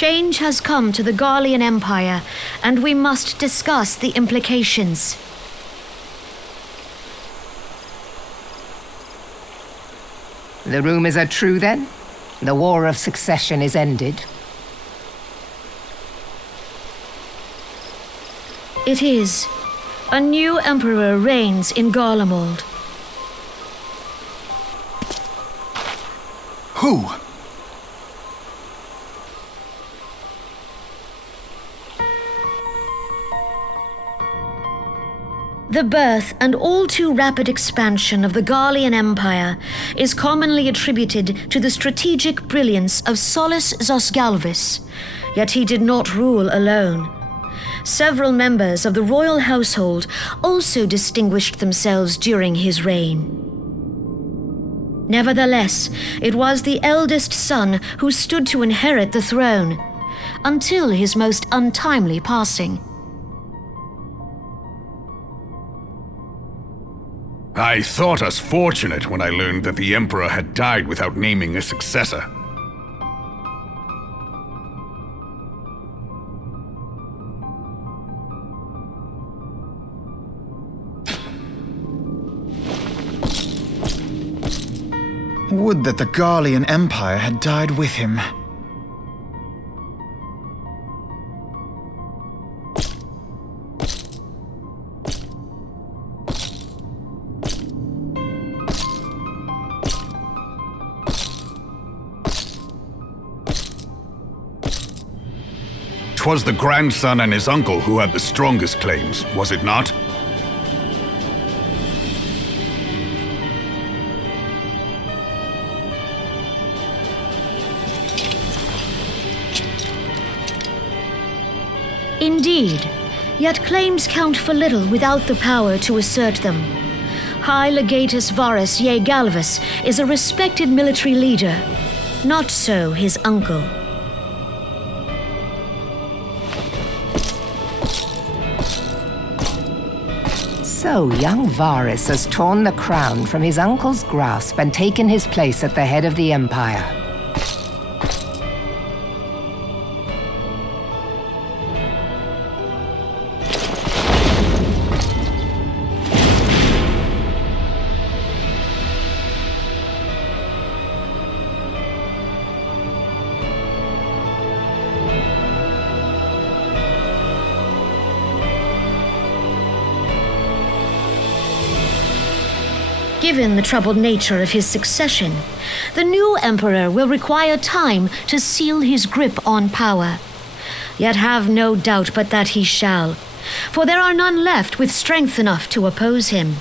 Change has come to the Garlean Empire, and we must discuss the implications. The rumors are true, then? The War of Succession is ended? It is. A new emperor reigns in Garlemald. Who? The birth and all too rapid expansion of the Garlean Empire is commonly attributed to the strategic brilliance of Solus Zosgalvis, yet he did not rule alone. Several members of the royal household also distinguished themselves during his reign. Nevertheless, it was the eldest son who stood to inherit the throne, until his most untimely passing. I thought us fortunate when I learned that the Emperor had died without naming a successor. Would that the Garlean Empire had died with him. 'Twas the grandson and his uncle who had the strongest claims, was it not? Indeed, yet claims count for little without the power to assert them. High Legatus Varus Galvus is a respected military leader, not so his uncle. So young Varus has torn the crown from his uncle's grasp and taken his place at the head of the Empire. Given the troubled nature of his succession, the new emperor will require time to seal his grip on power. Yet have no doubt but that he shall, for there are none left with strength enough to oppose him.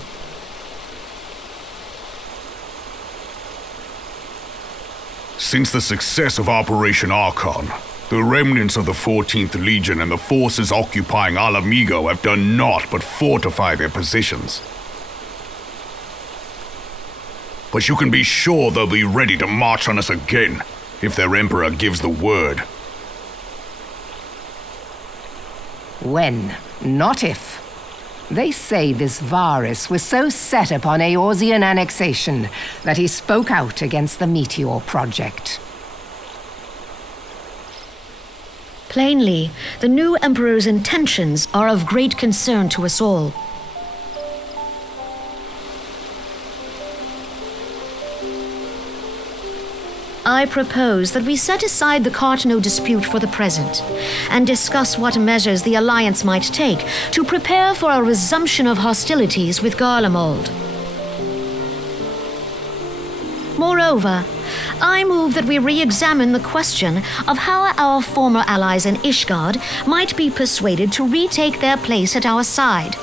Since the success of Operation Archon, the remnants of the 14th Legion and the forces occupying Alamigo have done naught but fortify their positions. But you can be sure they'll be ready to march on us again, if their emperor gives the word. When, not if. They say this Varus was so set upon Eorzean annexation that he spoke out against the Meteor Project. Plainly, the new emperor's intentions are of great concern to us all. I propose that we set aside the Cartno dispute for the present, and discuss what measures the Alliance might take to prepare for a resumption of hostilities with Garlemald. Moreover, I move that we re-examine the question of how our former allies in Ishgard might be persuaded to retake their place at our side.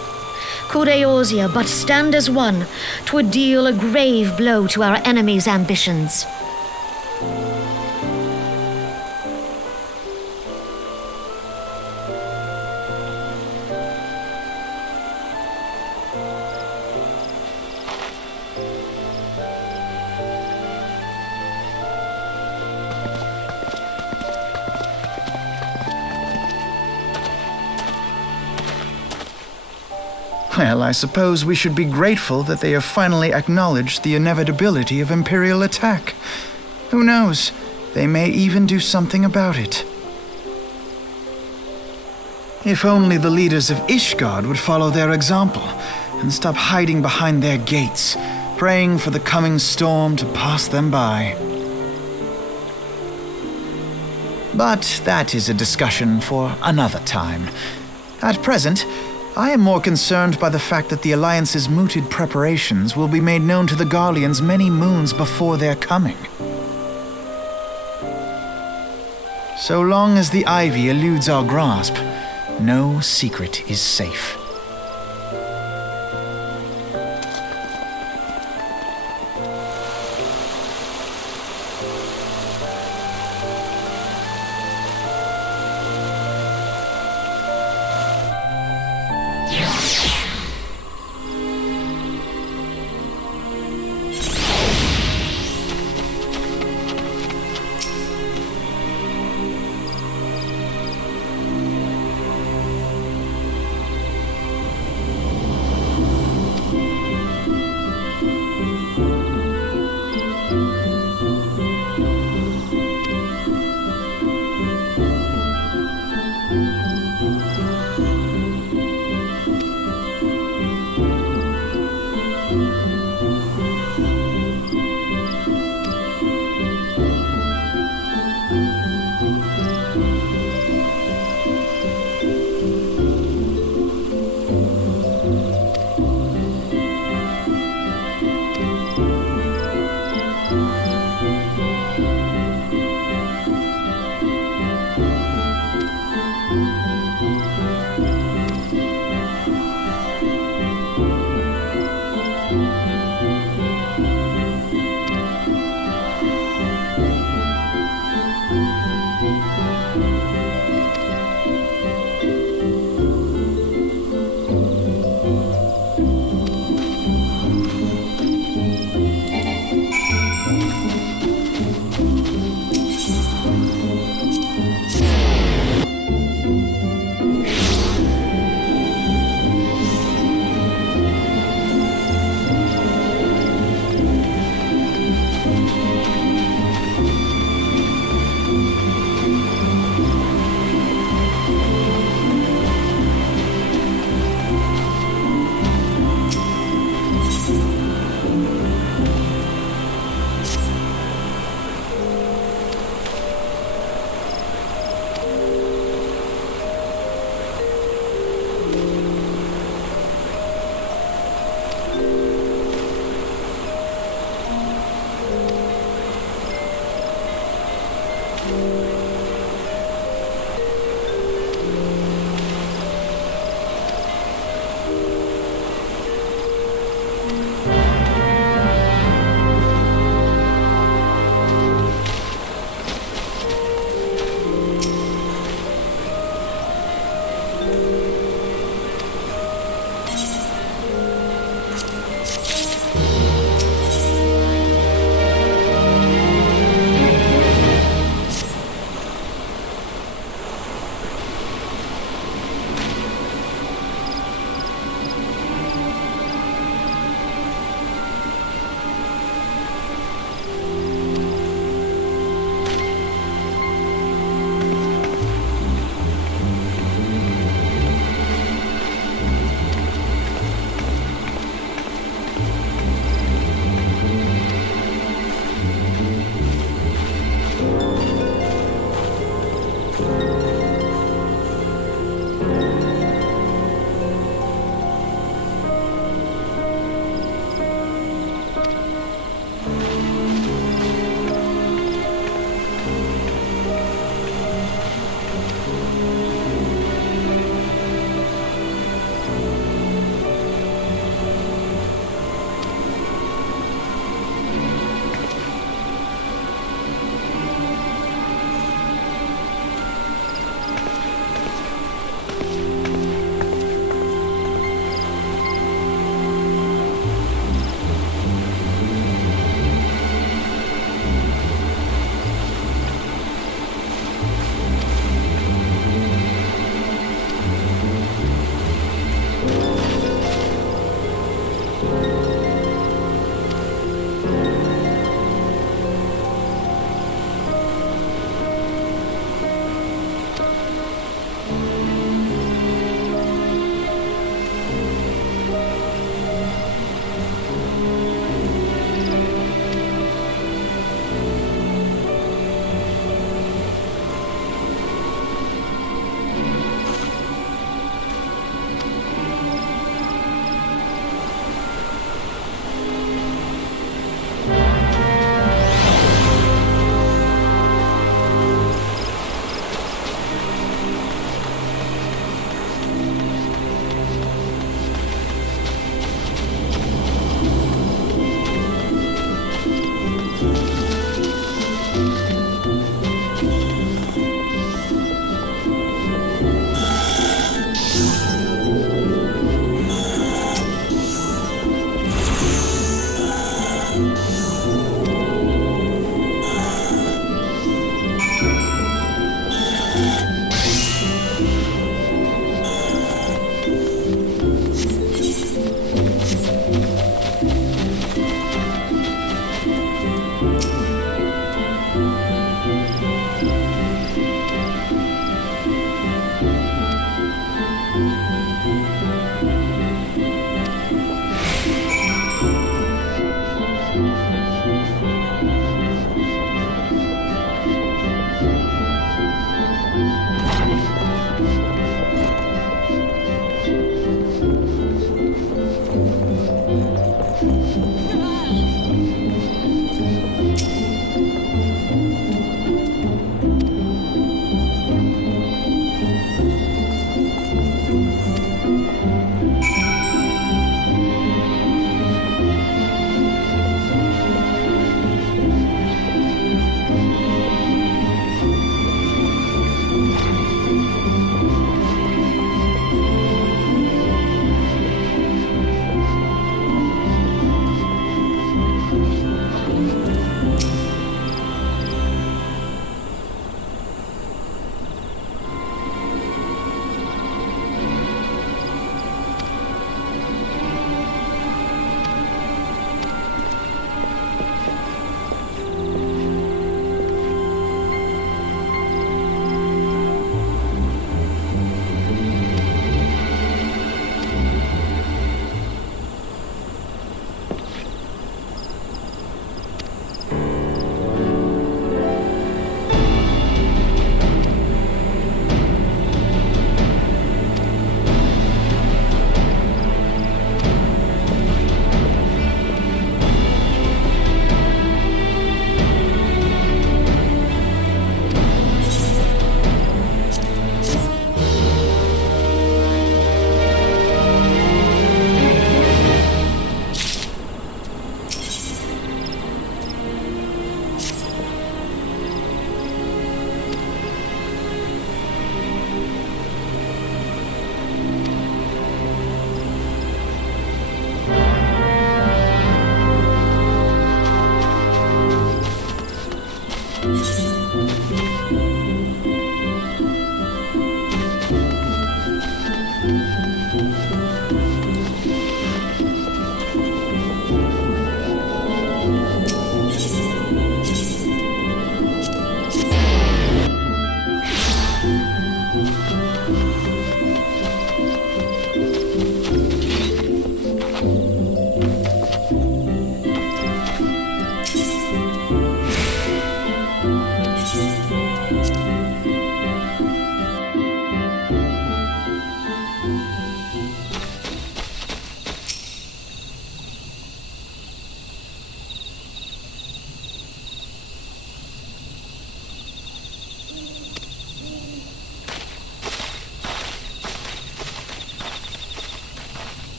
Could Eorzea but stand as one, 'twould deal a grave blow to our enemies' ambitions. Well, I suppose we should be grateful that they have finally acknowledged the inevitability of Imperial attack. Who knows? They may even do something about it. If only the leaders of Ishgard would follow their example and stop hiding behind their gates, praying for the coming storm to pass them by. But that is a discussion for another time. At present, I am more concerned by the fact that the Alliance's mooted preparations will be made known to the Garleans many moons before their coming. So long as the ivy eludes our grasp, no secret is safe.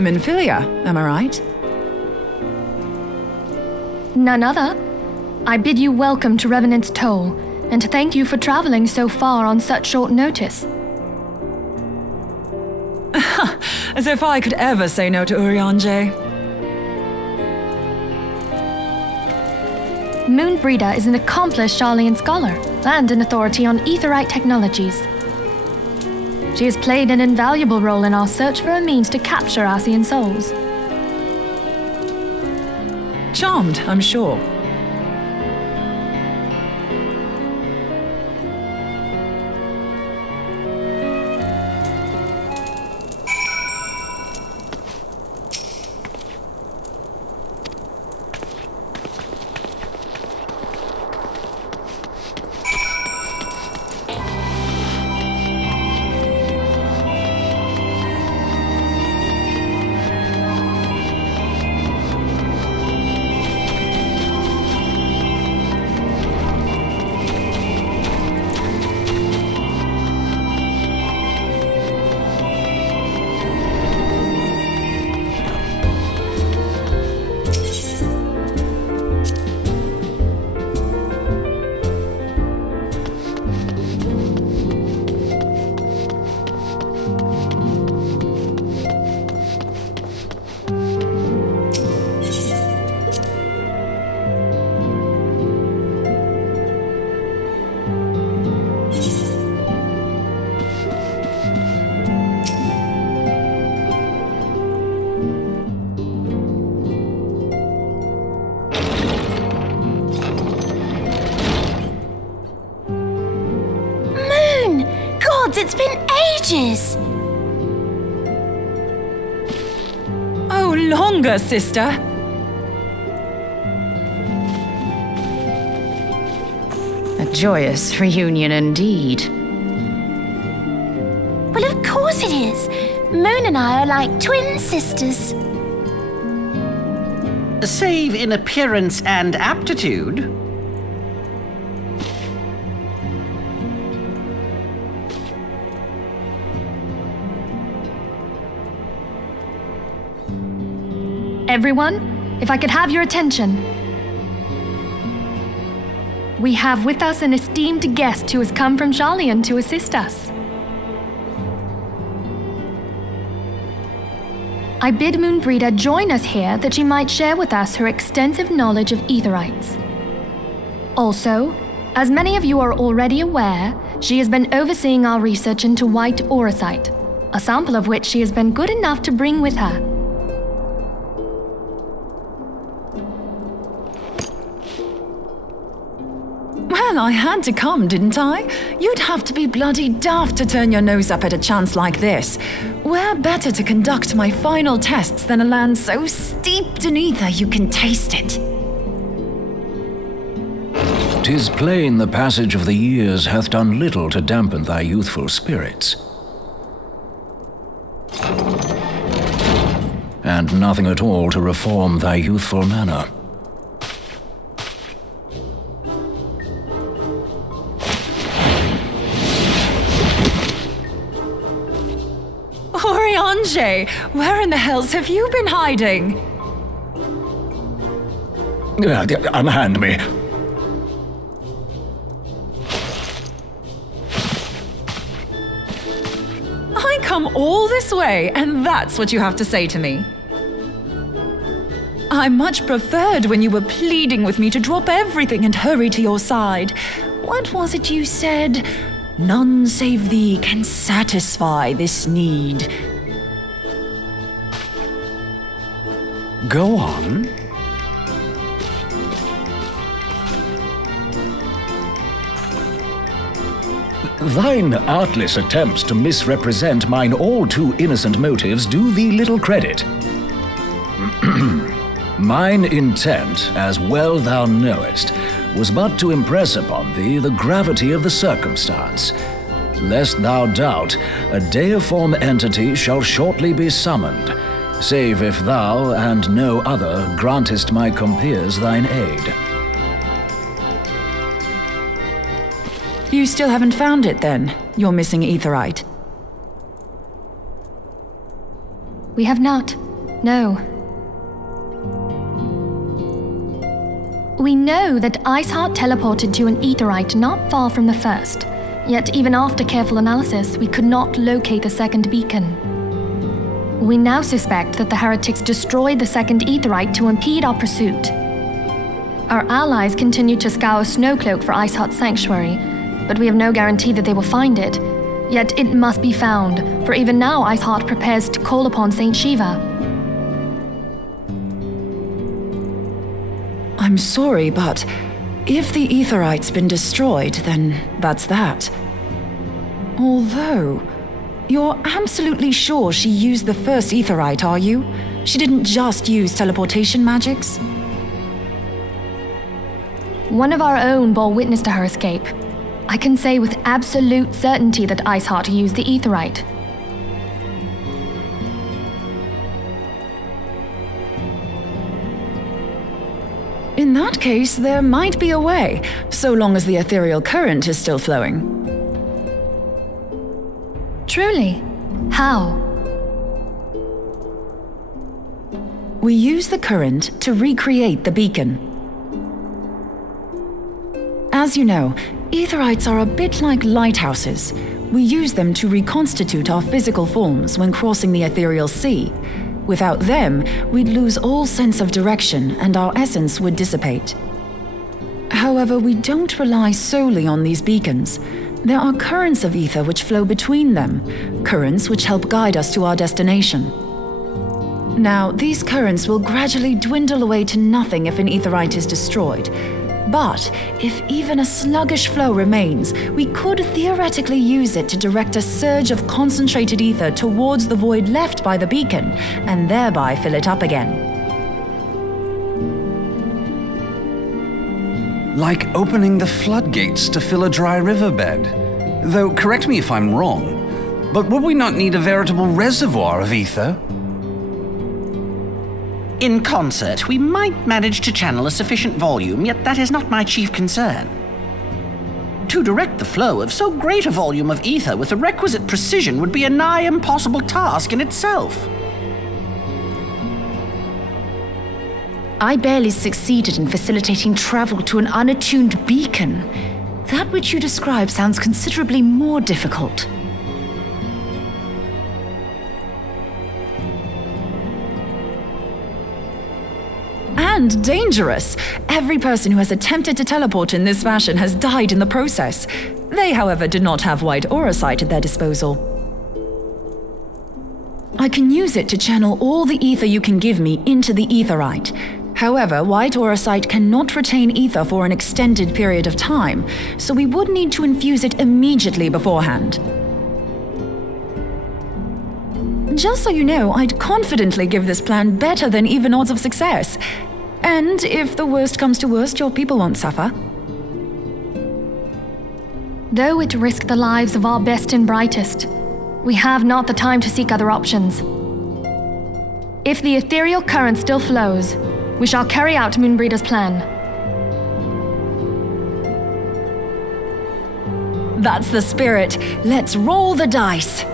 Minfilia, am I right? None other. I bid you welcome to Revenant's Toll, and to thank you for traveling so far on such short notice. As if I could ever say no to Urianger. Moonbreeder is an accomplished Sharlayan scholar and an authority on aetherite technologies. She has played an invaluable role in our search for a means to capture Ascian souls. Charmed, I'm sure. It's been ages! Oh, longer, sister! A joyous reunion indeed. Well, of course it is. Moon and I are like twin sisters. Save in appearance and aptitude. Everyone, if I could have your attention. We have with us an esteemed guest who has come from Sharlayan to assist us. I bid Moonbreeder join us here that she might share with us her extensive knowledge of aetherites. Also, as many of you are already aware, she has been overseeing our research into white auracite, a sample of which she has been good enough to bring with her. Well, I had to come, didn't I? You'd have to be bloody daft to turn your nose up at a chance like this. Where better to conduct my final tests than a land so steeped in ether you can taste it? 'Tis plain the passage of the years hath done little to dampen thy youthful spirits. And nothing at all to reform thy youthful manner. Urianger, where in the hells have you been hiding? Unhand me. I come all this way, and that's what you have to say to me. I much preferred when you were pleading with me to drop everything and hurry to your side. What was it you said? None save thee can satisfy this need. Go on. Thine artless attempts to misrepresent mine all too innocent motives do thee little credit. Mine intent, as well thou knowest, was but to impress upon thee the gravity of the circumstance. Lest thou doubt, a deiform entity shall shortly be summoned, save if thou and no other grantest my compeers thine aid. You still haven't found it then, your missing aetherite? We have not. No. We know that Iceheart teleported to an aetherite not far from the first. Yet even after careful analysis, we could not locate the second beacon. We now suspect that the heretics destroyed the second aetherite to impede our pursuit. Our allies continue to scour Snowcloak for Iceheart's sanctuary, but we have no guarantee that they will find it. Yet it must be found, for even now Iceheart prepares to call upon Saint Shiva. I'm sorry, but if the aetherite's been destroyed, then that's that. Although, you're absolutely sure she used the first aetherite, are you? She didn't just use teleportation magics? One of our own bore witness to her escape. I can say with absolute certainty that Iceheart used the aetherite. In that case, there might be a way, so long as the ethereal current is still flowing. Truly? How? We use the current to recreate the beacon. As you know, aetherites are a bit like lighthouses. We use them to reconstitute our physical forms when crossing the ethereal sea. Without them, we'd lose all sense of direction and our essence would dissipate. However, we don't rely solely on these beacons. There are currents of ether which flow between them, currents which help guide us to our destination. Now, these currents will gradually dwindle away to nothing if an aetherite is destroyed. But if even a sluggish flow remains, we could theoretically use it to direct a surge of concentrated ether towards the void left by the beacon, and thereby fill it up again. Like opening the floodgates to fill a dry riverbed. Though, correct me if I'm wrong, but would we not need a veritable reservoir of ether? In concert, we might manage to channel a sufficient volume, yet that is not my chief concern. To direct the flow of so great a volume of ether with the requisite precision would be a nigh impossible task in itself. I barely succeeded in facilitating travel to an unattuned beacon. That which you describe sounds considerably more difficult. And dangerous. Every person who has attempted to teleport in this fashion has died in the process. They, however, did not have white aura sight at their disposal. I can use it to channel all the ether you can give me into the aetherite. However, white aura sight cannot retain ether for an extended period of time, so we would need to infuse it immediately beforehand. Just so you know, I'd confidently give this plan better than even odds of success. And if the worst comes to worst, your people won't suffer. Though it risked the lives of our best and brightest, we have not the time to seek other options. If the ethereal current still flows, we shall carry out Moonbreeder's plan. That's the spirit. Let's roll the dice.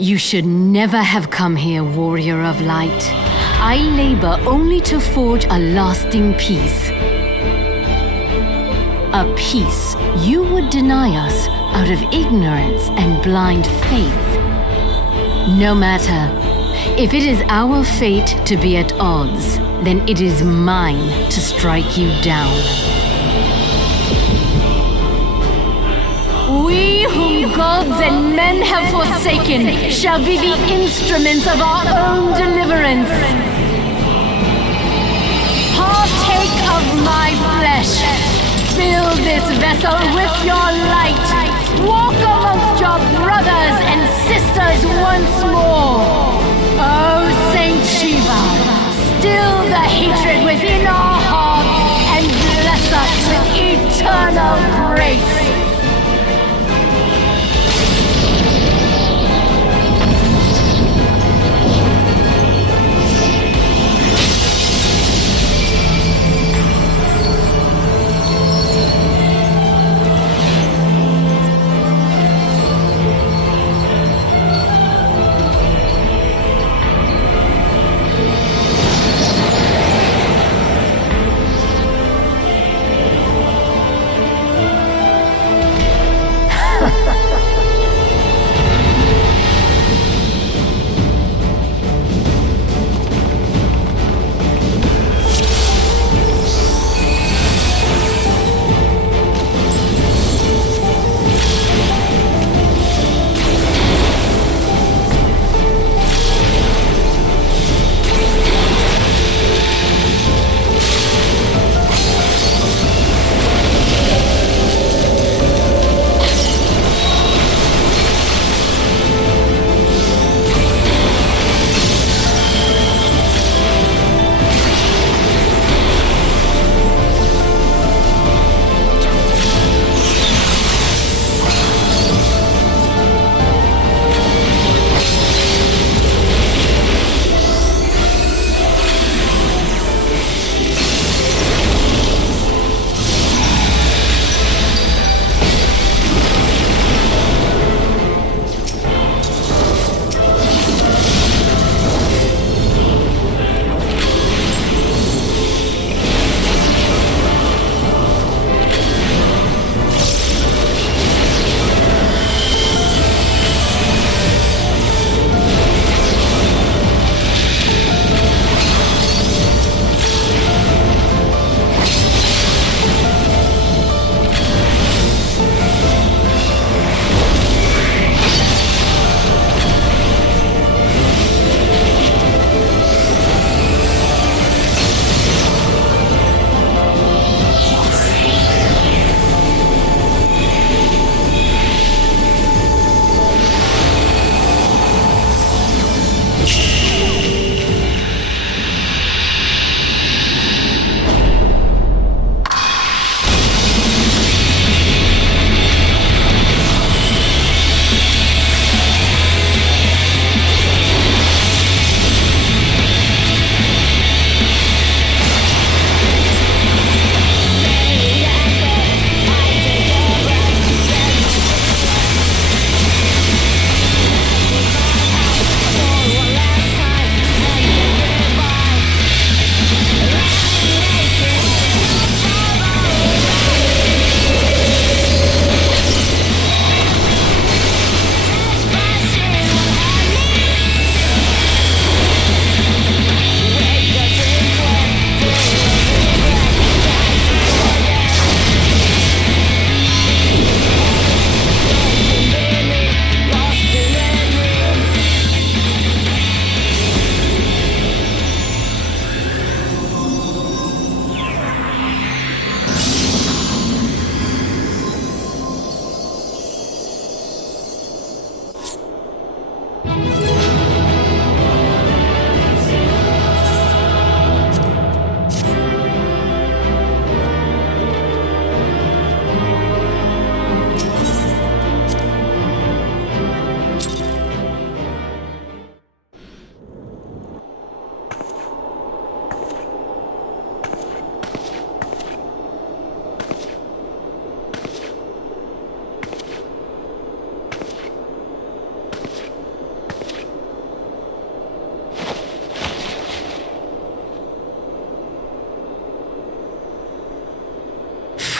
You should never have come here, warrior of light. I labor only to forge a lasting peace. A peace you would deny us out of ignorance and blind faith. No matter. If it is our fate to be at odds, then it is mine to strike you down. We whom gods and men have forsaken shall be the instruments of our own deliverance. Partake of my flesh. Fill this vessel with your light. Walk amongst your brothers and sisters once more. Oh, Saint Shiva, still the hatred within our hearts and bless us with eternal grace.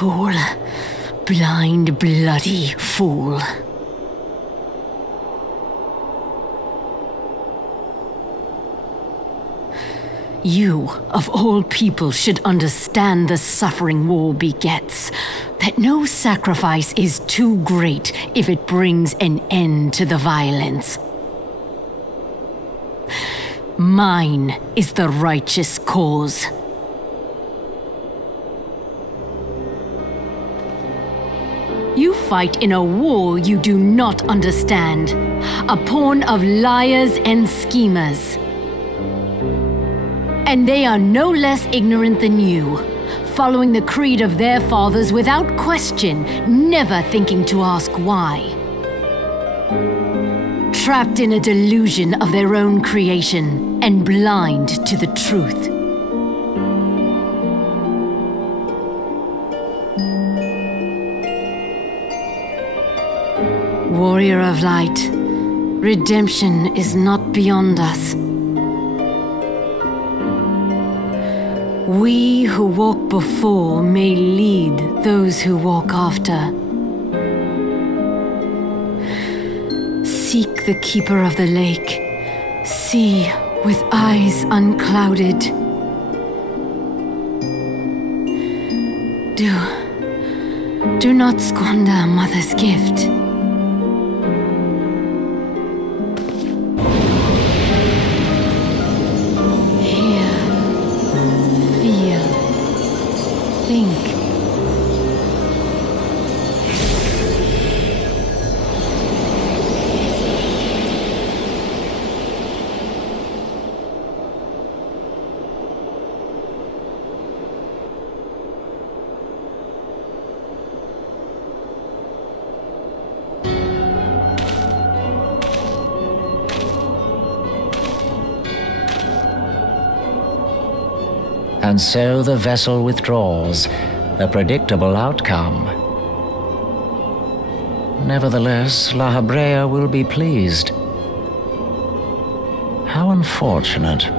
Fool. Blind, bloody fool. You, of all people, should understand the suffering war begets. That no sacrifice is too great if it brings an end to the violence. Mine is the righteous cause. You fight in a war you do not understand. A pawn of liars and schemers. And they are no less ignorant than you, following the creed of their fathers without question, never thinking to ask why. Trapped in a delusion of their own creation, and blind to the truth. Warrior of light, redemption is not beyond us. We who walk before may lead those who walk after. Seek the keeper of the lake. See with eyes unclouded. Do not squander a mother's gift. Think. And so the vessel withdraws, a predictable outcome. Nevertheless, La Habrea will be pleased. How unfortunate.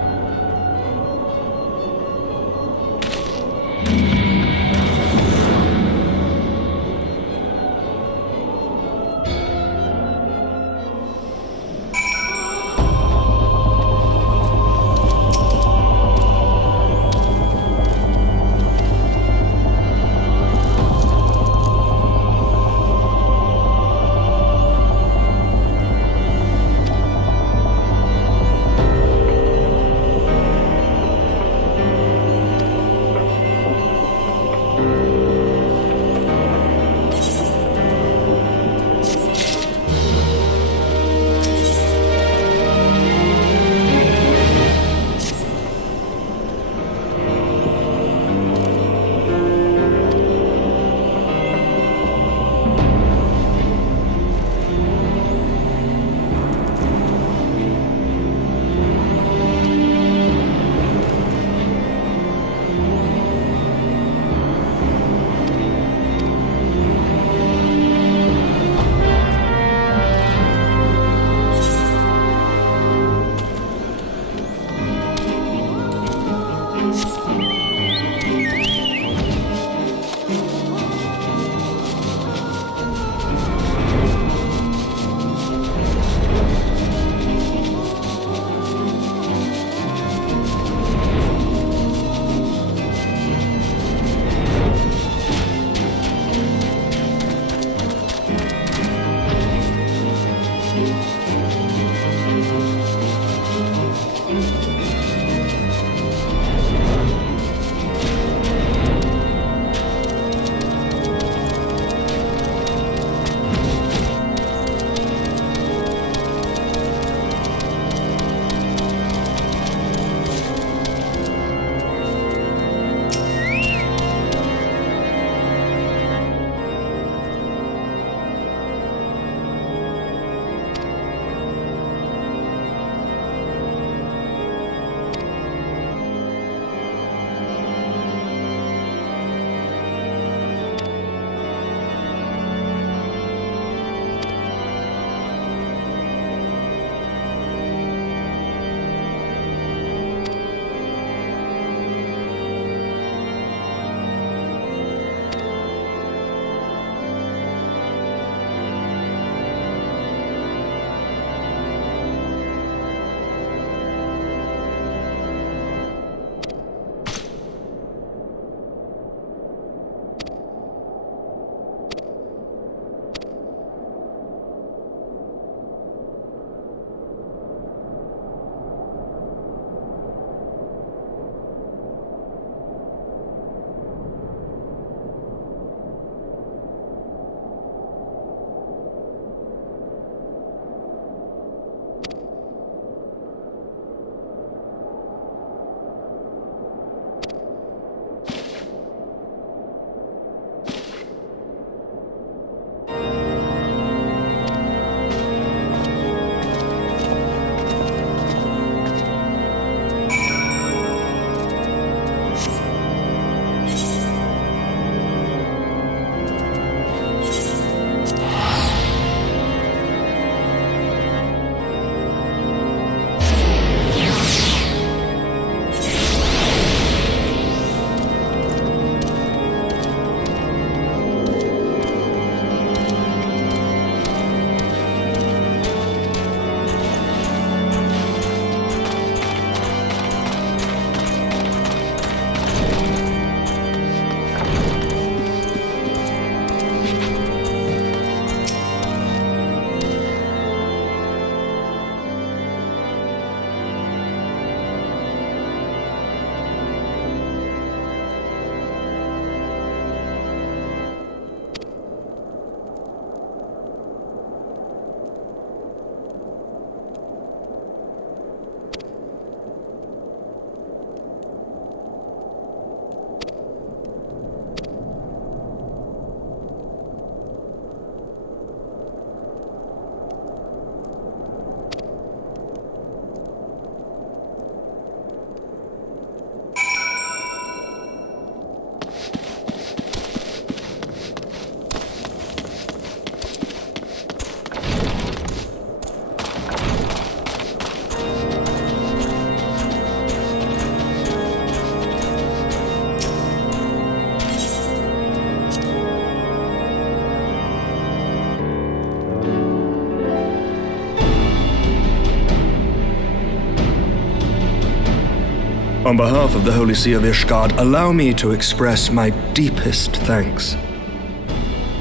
On behalf of the Holy See of Ishgard, allow me to express my deepest thanks.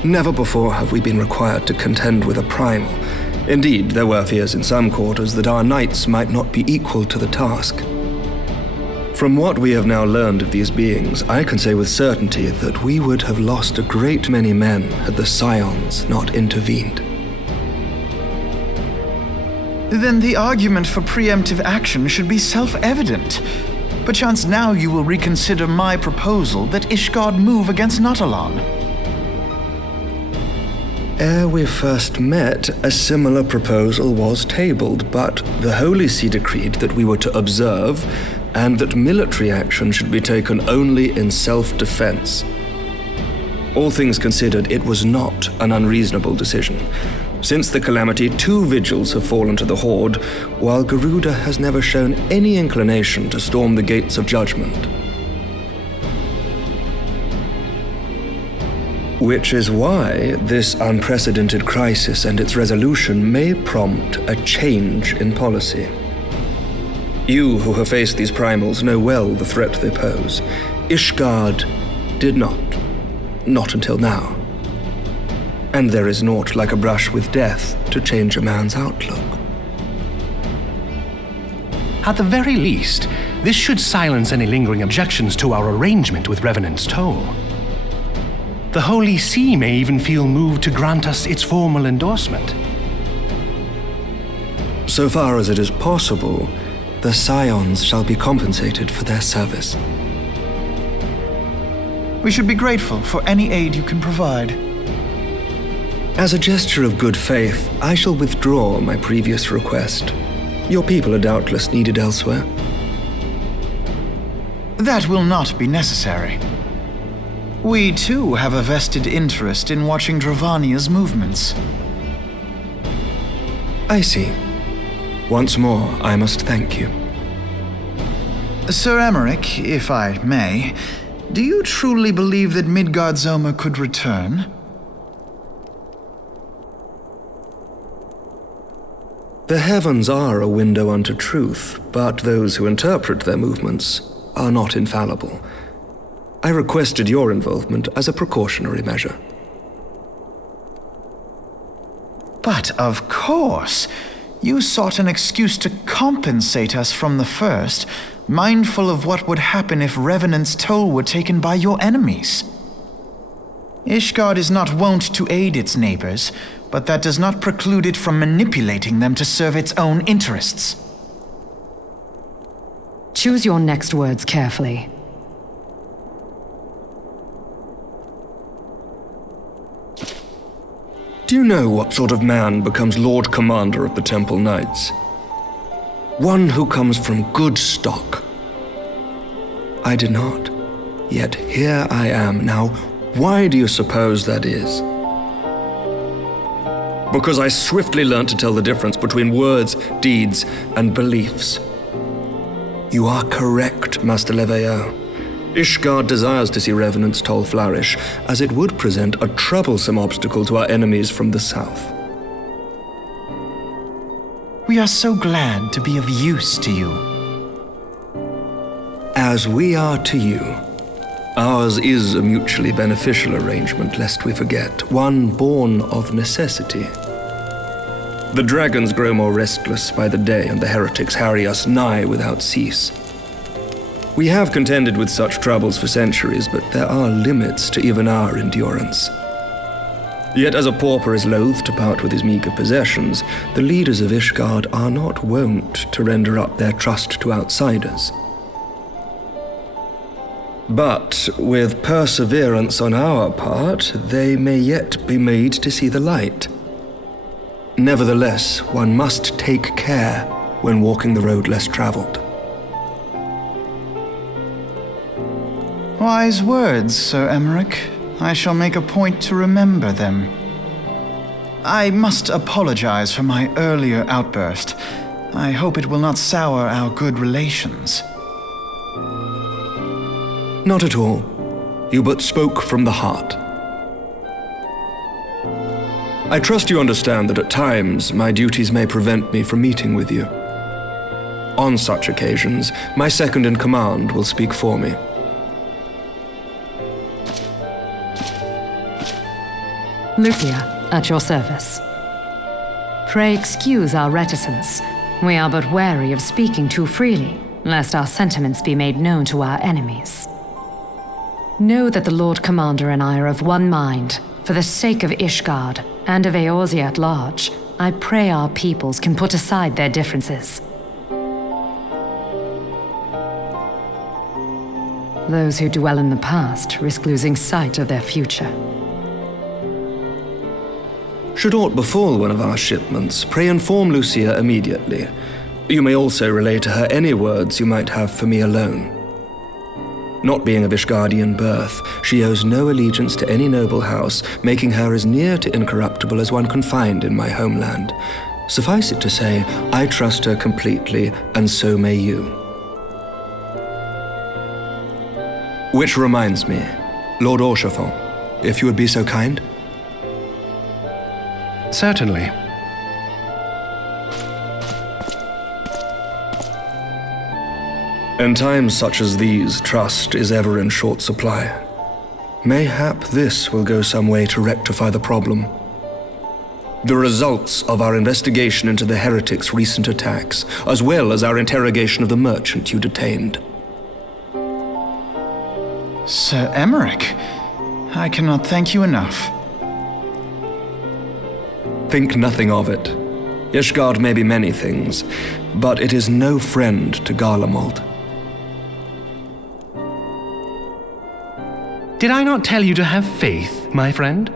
Never before have we been required to contend with a primal. Indeed, there were fears in some quarters that our knights might not be equal to the task. From what we have now learned of these beings, I can say with certainty that we would have lost a great many men had the Scions not intervened. Then the argument for preemptive action should be self-evident. Perchance now you will reconsider my proposal that Ishgard move against Nautalon. Ere we first met, a similar proposal was tabled, but the Holy See decreed that we were to observe, and that military action should be taken only in self-defense. All things considered, it was not an unreasonable decision. Since the calamity, 2 vigils have fallen to the Horde, while Garuda has never shown any inclination to storm the gates of judgment. Which is why this unprecedented crisis and its resolution may prompt a change in policy. You who have faced these primals know well the threat they pose. Ishgard did not. Not until now. And there is naught like a brush with death to change a man's outlook. At the very least, this should silence any lingering objections to our arrangement with Revenant's Toll. The Holy See may even feel moved to grant us its formal endorsement. So far as it is possible, the Scions shall be compensated for their service. We should be grateful for any aid you can provide. As a gesture of good faith, I shall withdraw my previous request. Your people are doubtless needed elsewhere. That will not be necessary. We, too, have a vested interest in watching Dravania's movements. I see. Once more, I must thank you. Sir Emmerich, if I may, do you truly believe that Midgard Zoma could return? The heavens are a window unto truth, but those who interpret their movements are not infallible. I requested your involvement as a precautionary measure. But of course, you sought an excuse to compensate us from the first, mindful of what would happen if Revenant's Toll were taken by your enemies. Ishgard is not wont to aid its neighbors, but that does not preclude it from manipulating them to serve its own interests. Choose your next words carefully. Do you know what sort of man becomes Lord Commander of the Temple Knights? One who comes from good stock. I did not. Yet here I am now. Why do you suppose that is? Because I swiftly learned to tell the difference between words, deeds, and beliefs. You are correct, Master Leveilleur. Ishgard desires to see Revenant's Toll flourish, as it would present a troublesome obstacle to our enemies from the south. We are so glad to be of use to you. As we are to you. Ours is a mutually beneficial arrangement, lest we forget, one born of necessity. The dragons grow more restless by the day, and the heretics harry us nigh without cease. We have contended with such troubles for centuries, but there are limits to even our endurance. Yet as a pauper is loath to part with his meager possessions, the leaders of Ishgard are not wont to render up their trust to outsiders. But with perseverance on our part, they may yet be made to see the light. Nevertheless, one must take care when walking the road less traveled. Wise words, Sir Emmerich. I shall make a point to remember them. I must apologize for my earlier outburst. I hope it will not sour our good relations. Not at all. You but spoke from the heart. I trust you understand that at times my duties may prevent me from meeting with you. On such occasions, my second-in-command will speak for me. Lucia, at your service. Pray excuse our reticence. We are but wary of speaking too freely, lest our sentiments be made known to our enemies. Know that the Lord Commander and I are of one mind. For the sake of Ishgard, and of Eorzea at large, I pray our peoples can put aside their differences. Those who dwell in the past risk losing sight of their future. Should aught befall one of our shipments, pray inform Lucia immediately. You may also relay to her any words you might have for me alone. Not being of Ishgardian birth, she owes no allegiance to any noble house, making her as near to incorruptible as one can find in my homeland. Suffice it to say, I trust her completely, and so may you. Which reminds me, Lord Orchefort, if you would be so kind? Certainly. In times such as these, trust is ever in short supply. Mayhap this will go some way to rectify the problem. The results of our investigation into the heretics' recent attacks, as well as our interrogation of the merchant you detained. Sir Emmerich, I cannot thank you enough. Think nothing of it. Ishgard may be many things, but it is no friend to Garlemald. Did I not tell you to have faith, my friend?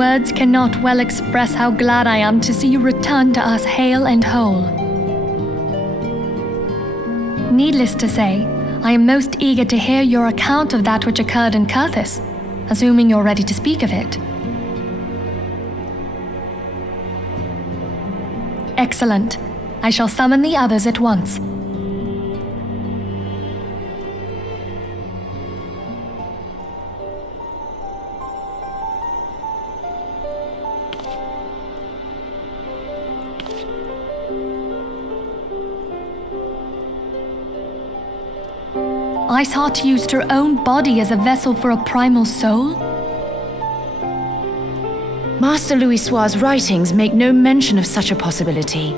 Words cannot well express how glad I am to see you return to us hale and whole. Needless to say, I am most eager to hear your account of that which occurred in Kurthis, assuming you're ready to speak of it. Excellent. I shall summon the others at once. Iceheart used her own body as a vessel for a primal soul? Master Louisoir's writings make no mention of such a possibility.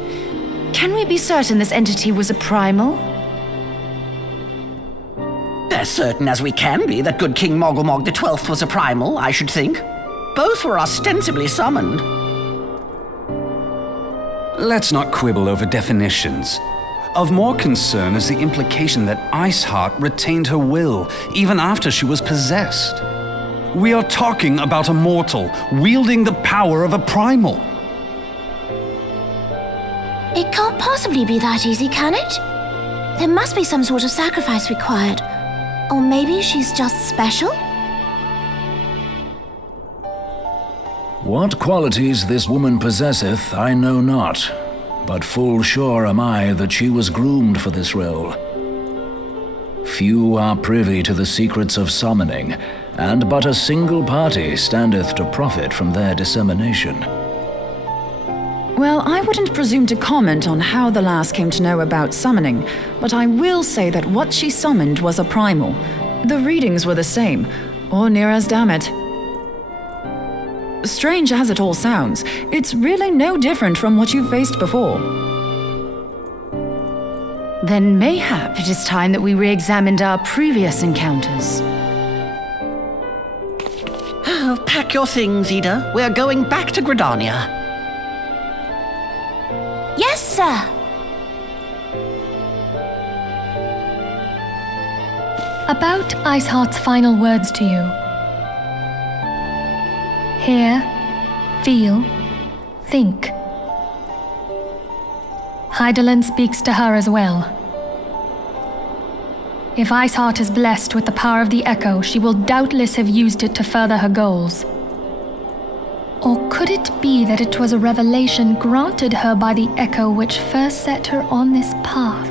Can we be certain this entity was a primal? As certain as we can be that good King Mogulmog XII was a primal, I should think. Both were ostensibly summoned. Let's not quibble over definitions. Of more concern is the implication that Iceheart retained her will even after she was possessed. We are talking about a mortal wielding the power of a primal. It can't possibly be that easy, can it? There must be some sort of sacrifice required. Or maybe she's just special? What qualities this woman possesseth, I know not, but full sure am I that she was groomed for this role. Few are privy to the secrets of summoning, and but a single party standeth to profit from their dissemination. Well, I wouldn't presume to comment on how the lass came to know about summoning, but I will say that what she summoned was a primal. The readings were the same, or near as damn it. Strange as it all sounds, it's really no different from what you've faced before. Then mayhap it is time that we re-examined our previous encounters. Oh, pack your things, Ida. We're going back to Gridania. Yes, sir. About Iceheart's final words to you. Hear, feel, think. Hydaelyn speaks to her as well. If Iceheart is blessed with the power of the Echo, she will doubtless have used it to further her goals. Or could it be that it was a revelation granted her by the Echo which first set her on this path?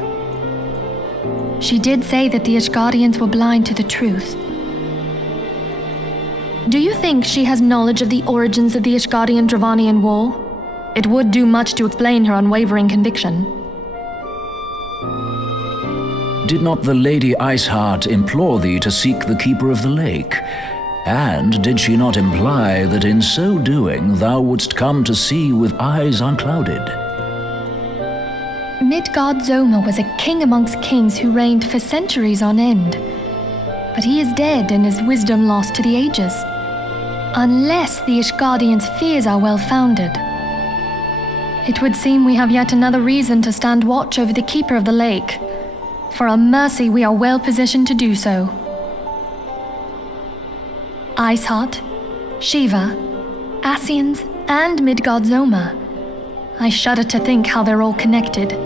She did say that the Ishgardians were blind to the truth. Do you think she has knowledge of the origins of the Ishgardian-Dravanian War? It would do much to explain her unwavering conviction. Did not the Lady Iceheart implore thee to seek the Keeper of the Lake? And did she not imply that in so doing thou wouldst come to see with eyes unclouded? Midgard-Zoma was a king amongst kings who reigned for centuries on end. But he is dead and his wisdom lost to the ages. Unless the Ishgardians' fears are well-founded. It would seem we have yet another reason to stand watch over the Keeper of the Lake. For a mercy, we are well positioned to do so. Iceheart, Shiva, Ascians, and Midgard-Zoma. I shudder to think how they're all connected.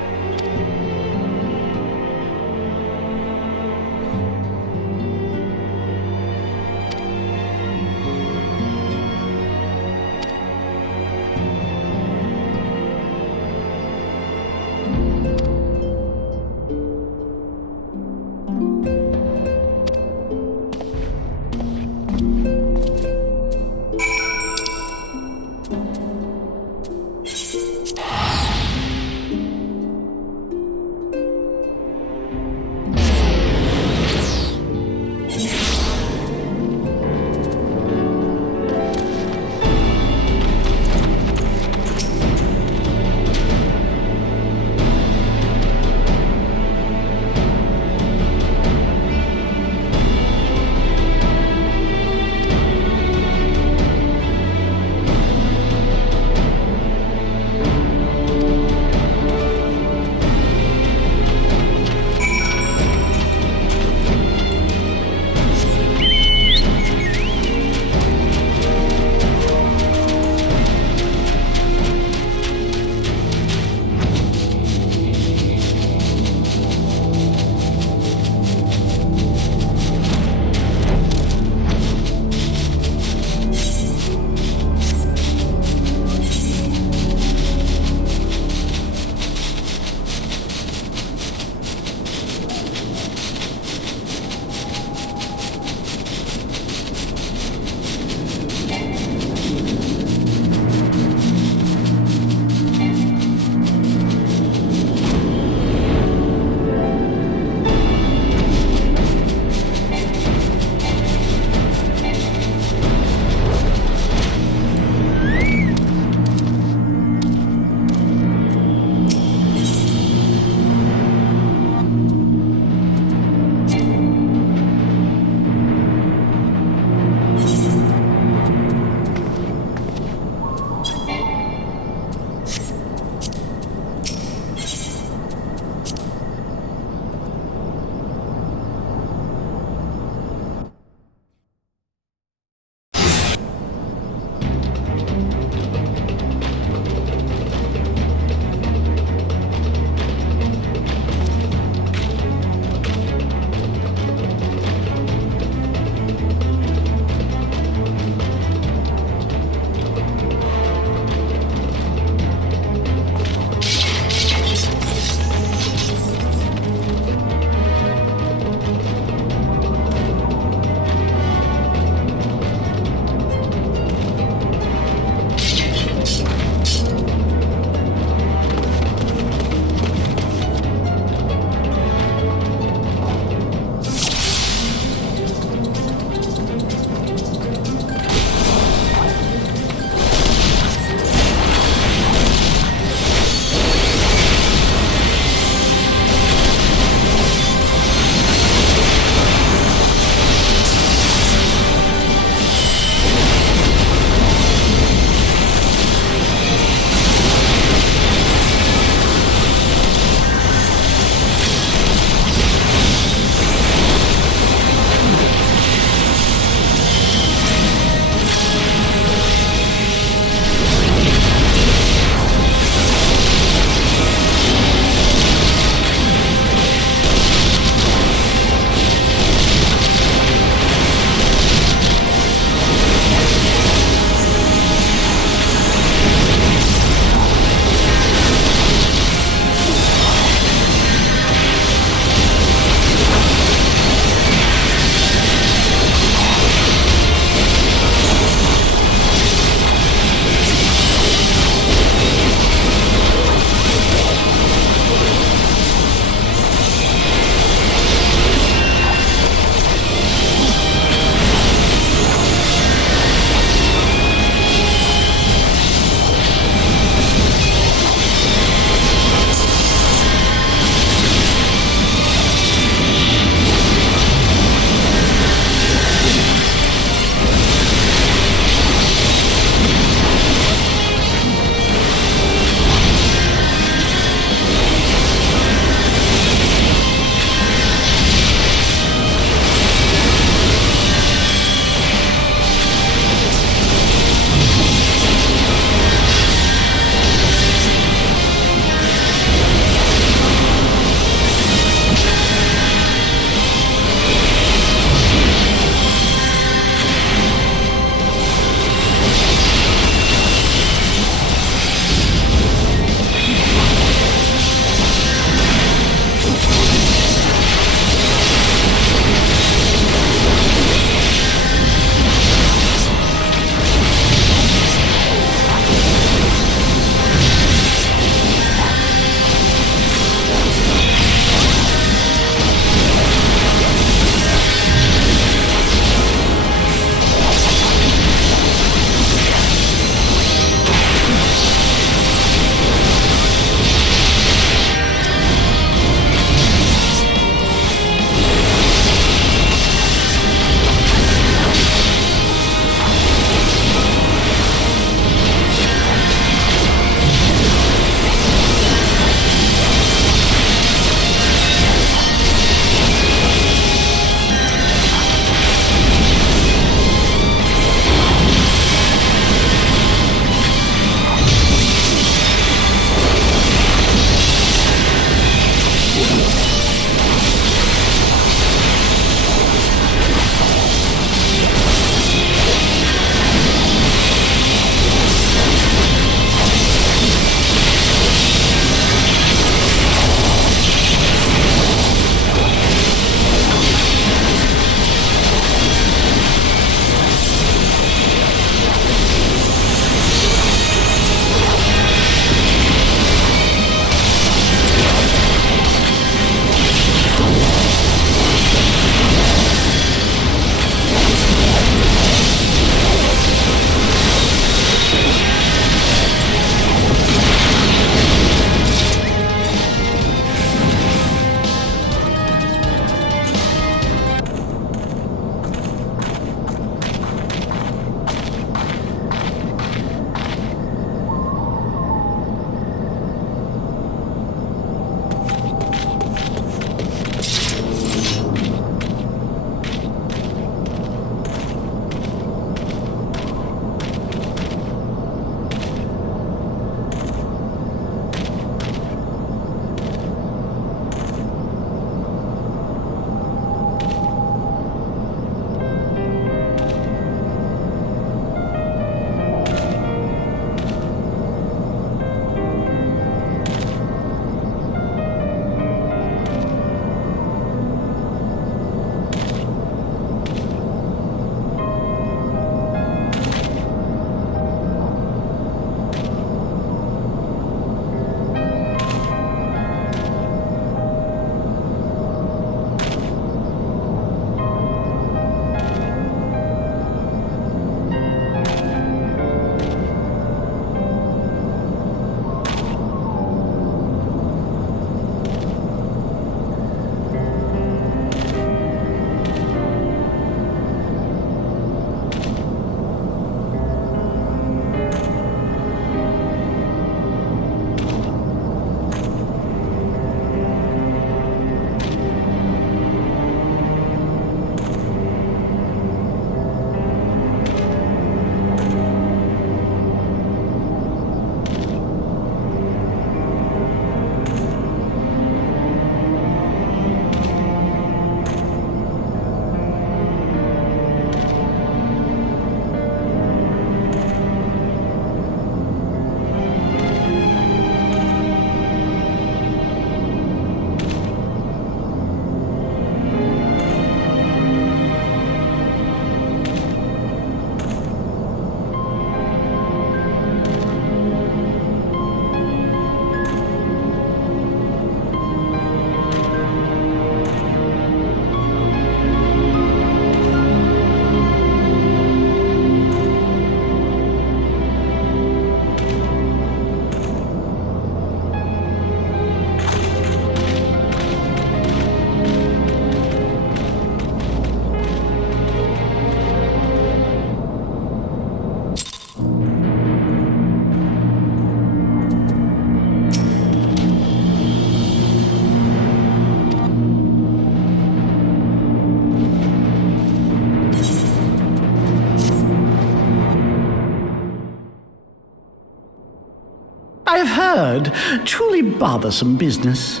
I've heard. Truly bothersome business.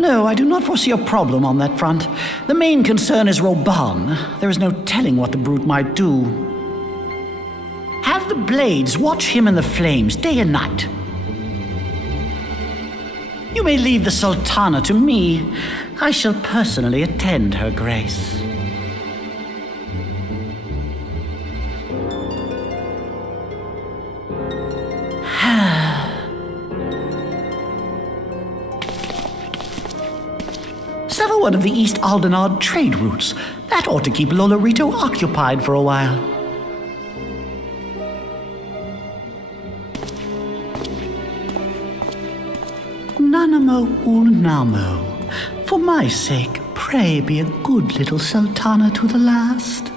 No, I do not foresee a problem on that front. The main concern is Roban. There is no telling what the brute might do. Have the Blades watch him in the flames day and night. You may leave the Sultana to me. I shall personally attend her grace. Sever one of the East Aldenard trade routes. That ought to keep Lolorito occupied for a while. Nanamo Ulnamo. For my sake, pray be a good little Sultana to the last.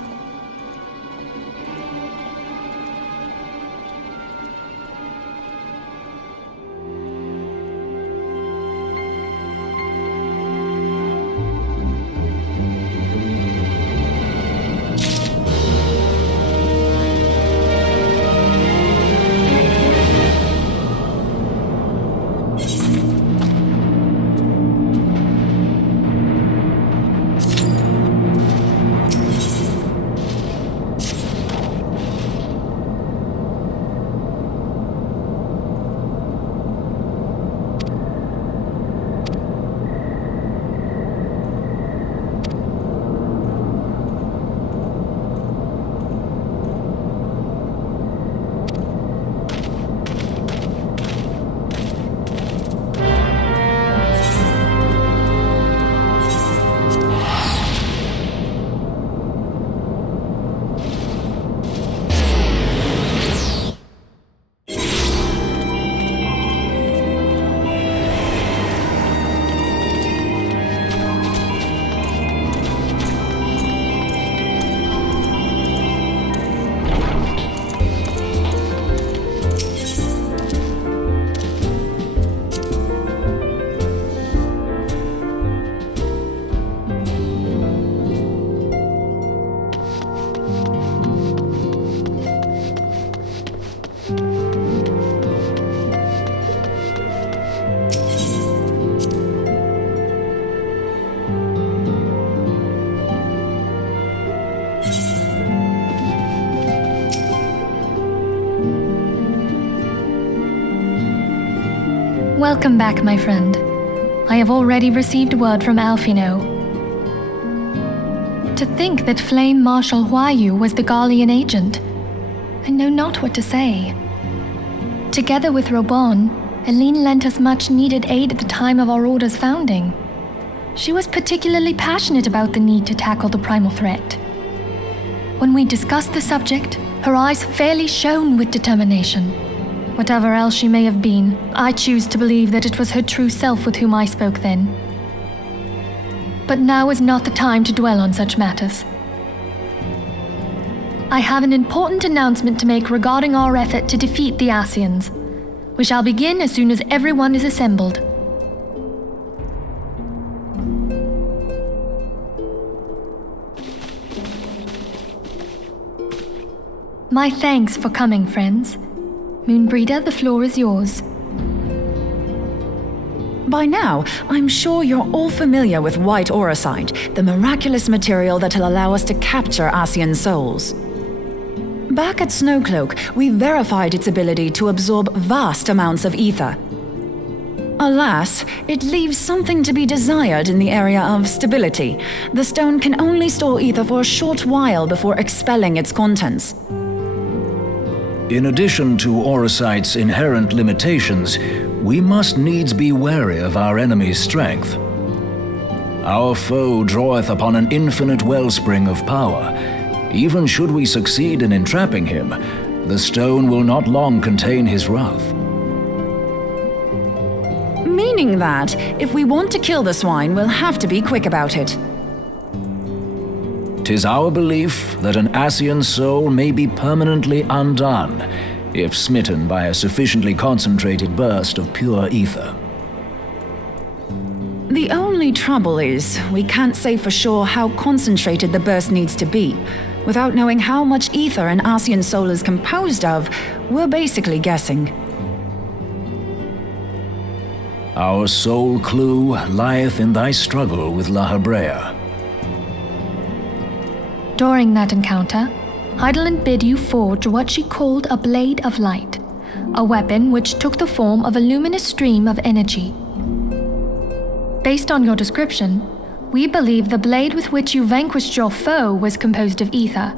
Welcome back, my friend. I have already received word from Alfino. To think that Flame Marshal Huayu was the Garlean agent. I know not what to say. Together with Robon, Eileen lent us much-needed aid at the time of our Order's founding. She was particularly passionate about the need to tackle the primal threat. When we discussed the subject, her eyes fairly shone with determination. Whatever else she may have been, I choose to believe that it was her true self with whom I spoke then. But now is not the time to dwell on such matters. I have an important announcement to make regarding our effort to defeat the Asians. We shall begin as soon as everyone is assembled. My thanks for coming, friends. Moonbreeder, the floor is yours. By now, I'm sure you're all familiar with white auracite, the miraculous material that'll allow us to capture Asian souls. Back at Snowcloak, we verified its ability to absorb vast amounts of ether. Alas, it leaves something to be desired in the area of stability. The stone can only store ether for a short while before expelling its contents. In addition to auracite's inherent limitations, we must needs be wary of our enemy's strength. Our foe draweth upon an infinite wellspring of power. Even should we succeed in entrapping him, the stone will not long contain his wrath. Meaning that, if we want to kill the swine, we'll have to be quick about it. 'Tis our belief that an Asian soul may be permanently undone if smitten by a sufficiently concentrated burst of pure ether. The only trouble is, we can't say for sure how concentrated the burst needs to be. Without knowing how much ether an Ascian soul is composed of, we're basically guessing. Our sole clue lieth in thy struggle with La Hebrea. During that encounter, Heidelin bid you forge what she called a Blade of Light, a weapon which took the form of a luminous stream of energy. Based on your description, we believe the blade with which you vanquished your foe was composed of ether.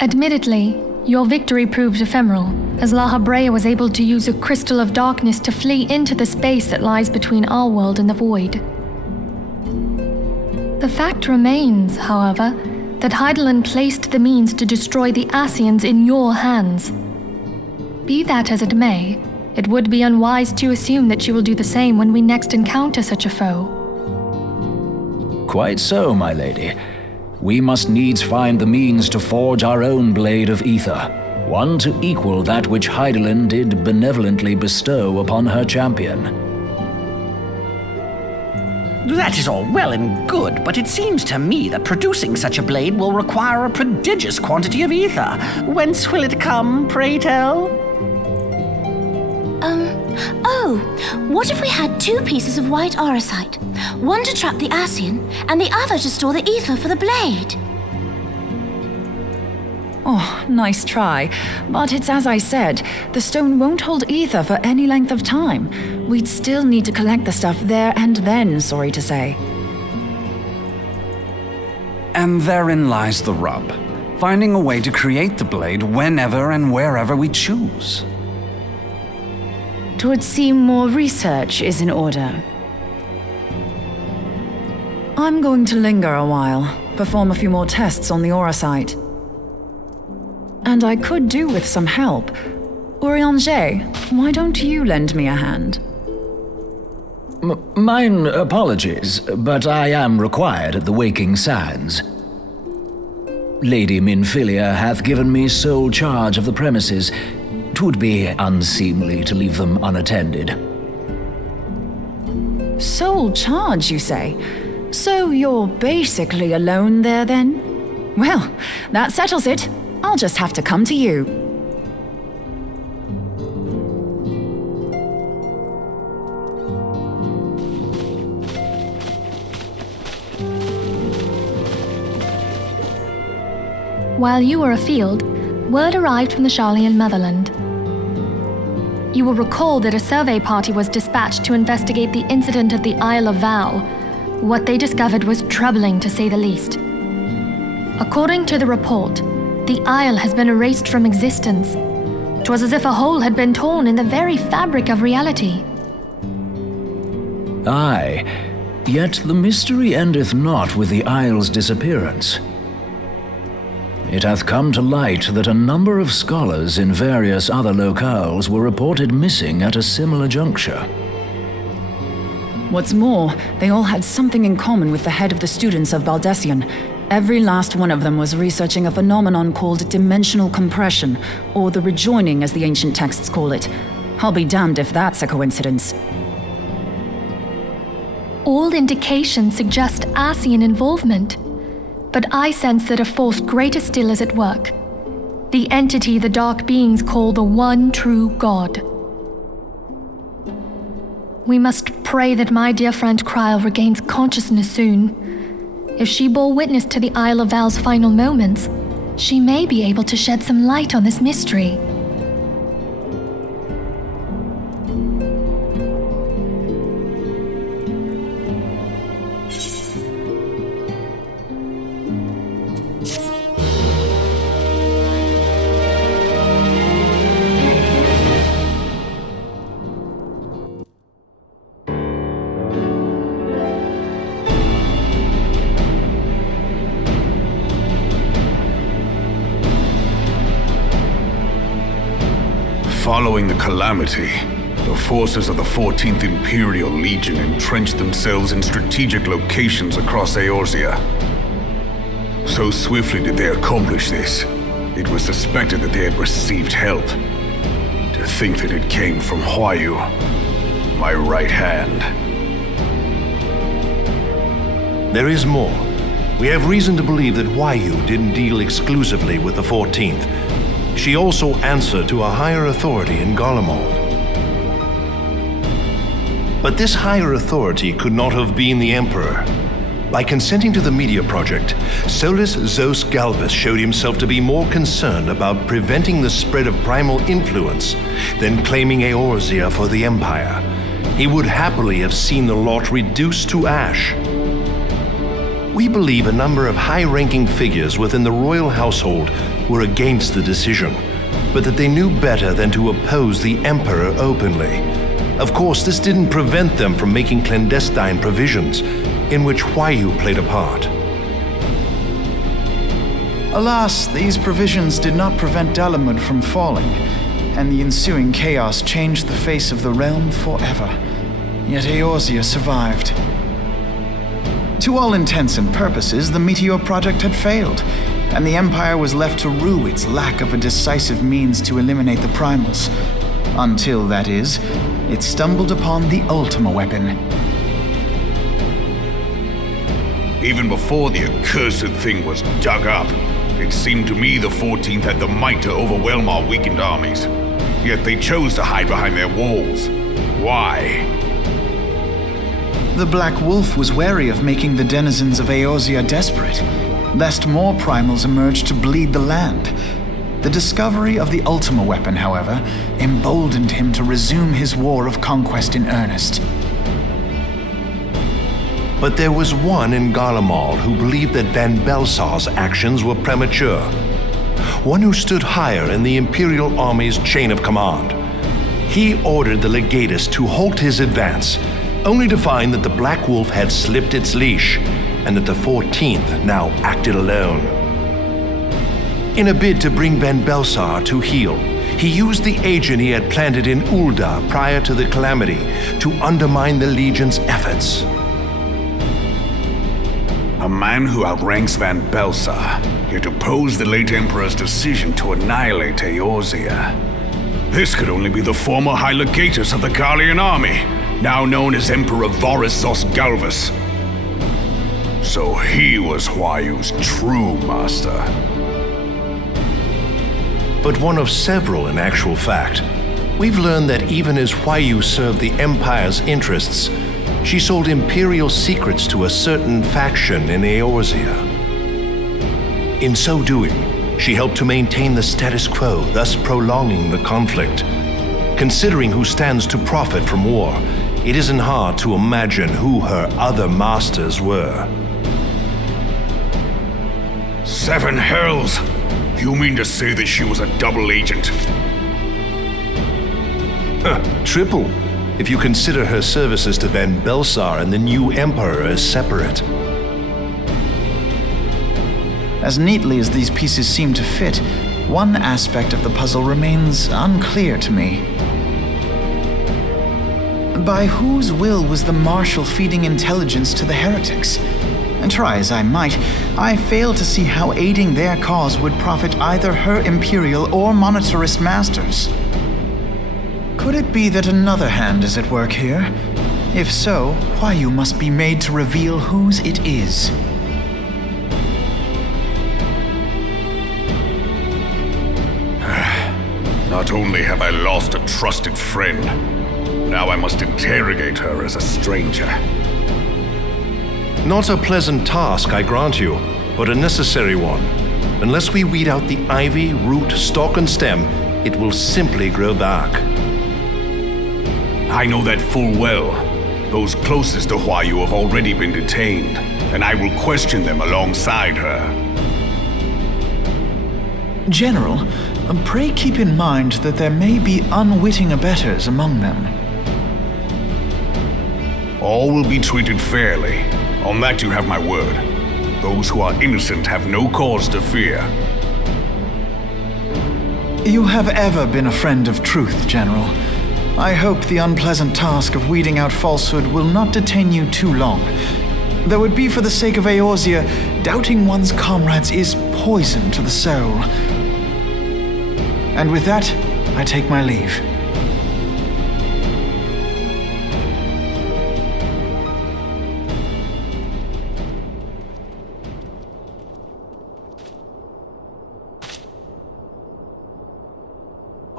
Admittedly, your victory proved ephemeral, as La Hebrea was able to use a crystal of darkness to flee into the space that lies between our world and the void. The fact remains, however, that Heidelin placed the means to destroy the Ascians in your hands. Be that as it may, it would be unwise to assume that she will do the same when we next encounter such a foe. Quite so, my lady. We must needs find the means to forge our own blade of ether, one to equal that which Heidelin did benevolently bestow upon her champion. That is all well and good, but it seems to me that producing such a blade will require a prodigious quantity of ether. Whence will it come, pray tell? What if we had 2 pieces of white auricite? One to trap the Ascian, and the other to store the ether for the blade. Oh, nice try. But it's as I said, the stone won't hold ether for any length of time. We'd still need to collect the stuff there and then, sorry to say. And therein lies the rub. Finding a way to create the blade whenever and wherever we choose. 'Twould seem more research is in order. I'm going to linger a while, perform a few more tests on the auricite. And I could do with some help. Urianger, why don't you lend me a hand? Mine apologies, but I am required at the Waking Sands. Lady Minfilia hath given me sole charge of the premises. 'Twould be unseemly to leave them unattended. Sole charge, you say? So you're basically alone there then? Well, that settles it. I'll just have to come to you. While you were afield, word arrived from the Sharlayan motherland. You will recall that a survey party was dispatched to investigate the incident at the Isle of Val. What they discovered was troubling, to say the least. According to the report, the isle has been erased from existence. 'Twas as if a hole had been torn in the very fabric of reality. Aye, yet the mystery endeth not with the isle's disappearance. It hath come to light that a number of scholars in various other locales were reported missing at a similar juncture. What's more, they all had something in common with the head of the students of Baldessian. Every last one of them was researching a phenomenon called dimensional compression, or the rejoining as the ancient texts call it. I'll be damned if that's a coincidence. All indications suggest Ascian involvement, but I sense that a force greater still is at work. The entity the dark beings call the one true God. We must pray that my dear friend Kryl regains consciousness soon. If she bore witness to the Isle of Val's final moments, she may be able to shed some light on this mystery. Following the calamity, the forces of the 14th Imperial Legion entrenched themselves in strategic locations across Eorzea. So swiftly did they accomplish this, it was suspected that they had received help. To think that it came from Huayu, my right hand. There is more. We have reason to believe that Waifu didn't deal exclusively with the 14th. She also answered to a higher authority in Garlemald. But this higher authority could not have been the Emperor. By consenting to the Meteor Project, Solus Zos Galvus showed himself to be more concerned about preventing the spread of primal influence than claiming Eorzea for the Empire. He would happily have seen the lot reduced to ash. We believe a number of high-ranking figures within the royal household were against the decision, but that they knew better than to oppose the Emperor openly. Of course, this didn't prevent them from making clandestine provisions, in which Waifu played a part. Alas, these provisions did not prevent Dalamud from falling, and the ensuing chaos changed the face of the realm forever. Yet Eorzea survived. To all intents and purposes, the Meteor Project had failed, and the Empire was left to rue its lack of a decisive means to eliminate the primals. Until, that is, it stumbled upon the Ultima weapon. Even before the accursed thing was dug up, it seemed to me the 14th had the might to overwhelm our weakened armies. Yet they chose to hide behind their walls. Why? The Black Wolf was wary of making the denizens of Eorzea desperate, lest more primals emerge to bleed the land. The discovery of the Ultima weapon, however, emboldened him to resume his war of conquest in earnest. But there was one in Garlemald who believed that Van Belsar's actions were premature. One who stood higher in the Imperial Army's chain of command. He ordered the legatus to halt his advance, only to find that the Black Wolf had slipped its leash, and that the 14th now acted alone. In a bid to bring Van Belsar to heel, he used the agent he had planted in Ul'dah prior to the calamity to undermine the Legion's efforts. A man who outranks Van Belsar, yet opposed the late Emperor's decision to annihilate Eorzea. This could only be the former High Legatus of the Garlean army, now known as Emperor Varus Zos Galvus. So he was Waifu's true master. But one of several in actual fact. We've learned that even as Waifu served the Empire's interests, she sold Imperial secrets to a certain faction in Eorzea. In so doing, she helped to maintain the status quo, thus prolonging the conflict. Considering who stands to profit from war, it isn't hard to imagine who her other masters were. 7 hells! You mean to say that she was a double agent? Triple, if you consider her services to Van Belsar and the new Emperor as separate. As neatly as these pieces seem to fit, one aspect of the puzzle remains unclear to me. By whose will was the Marshal feeding intelligence to the heretics? And try as I might, I fail to see how aiding their cause would profit either her Imperial or monetarist masters. Could it be that another hand is at work here? If so, Waifu must be made to reveal whose it is. Not only have I lost a trusted friend, now I must interrogate her as a stranger. Not a pleasant task, I grant you, but a necessary one. Unless we weed out the ivy, root, stalk, and stem, it will simply grow back. I know that full well. Those closest to Waifu have already been detained, and I will question them alongside her. General, pray keep in mind that there may be unwitting abettors among them. All will be treated fairly. On that you have my word. Those who are innocent have no cause to fear. You have ever been a friend of truth, General. I hope the unpleasant task of weeding out falsehood will not detain you too long. Though it be for the sake of Eorzea, doubting one's comrades is poison to the soul. And with that, I take my leave.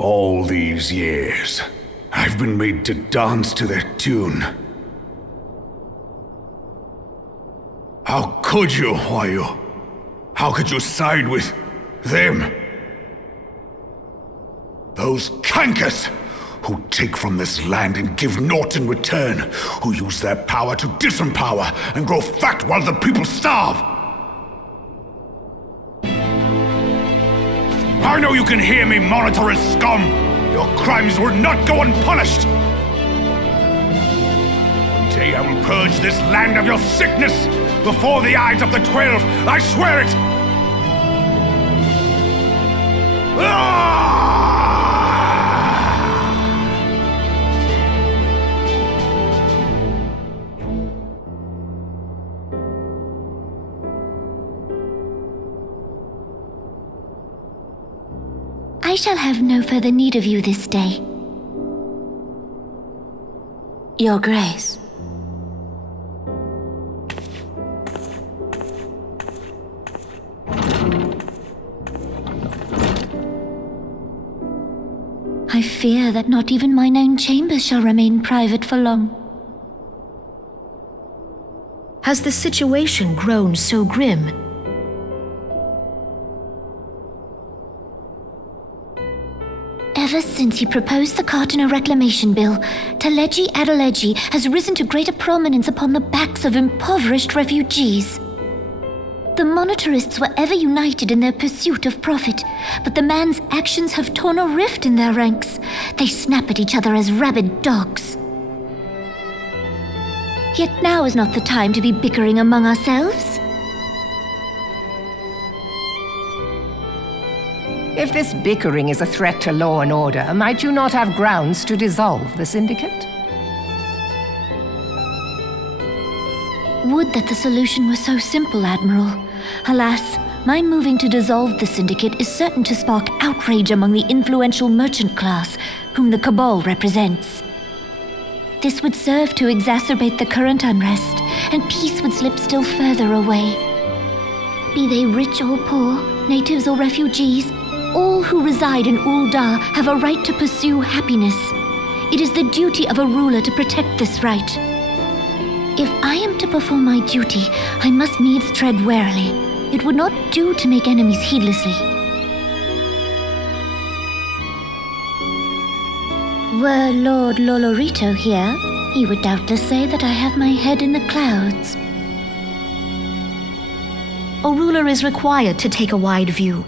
All these years, I've been made to dance to their tune. How could you, Waifu? How could you side with them? Those cankers who take from this land and give naught in return, who use their power to disempower and grow fat while the people starve. I know you can hear me, monitorous scum! Your crimes will not go unpunished! One day I will purge this land of your sickness before the eyes of the 12, I swear it! I shall have no further need of you this day. Your Grace. I fear that not even mine own chambers shall remain private for long. Has the situation grown so grim? Ever since he proposed the Cartano Reclamation Bill, Taleji Adeleji has risen to greater prominence upon the backs of impoverished refugees. The monetarists were ever united in their pursuit of profit, but the man's actions have torn a rift in their ranks. They snap at each other as rabid dogs. Yet now is not the time to be bickering among ourselves. If this bickering is a threat to law and order, might you not have grounds to dissolve the syndicate? Would that the solution were so simple, Admiral. Alas, my moving to dissolve the syndicate is certain to spark outrage among the influential merchant class, whom the Cabal represents. This would serve to exacerbate the current unrest, and peace would slip still further away. Be they rich or poor, natives or refugees, all who reside in Ul'dah have a right to pursue happiness. It is the duty of a ruler to protect this right. If I am to perform my duty, I must needs tread warily. It would not do to make enemies heedlessly. Were Lord Lolorito here, he would doubtless say that I have my head in the clouds. A ruler is required to take a wide view.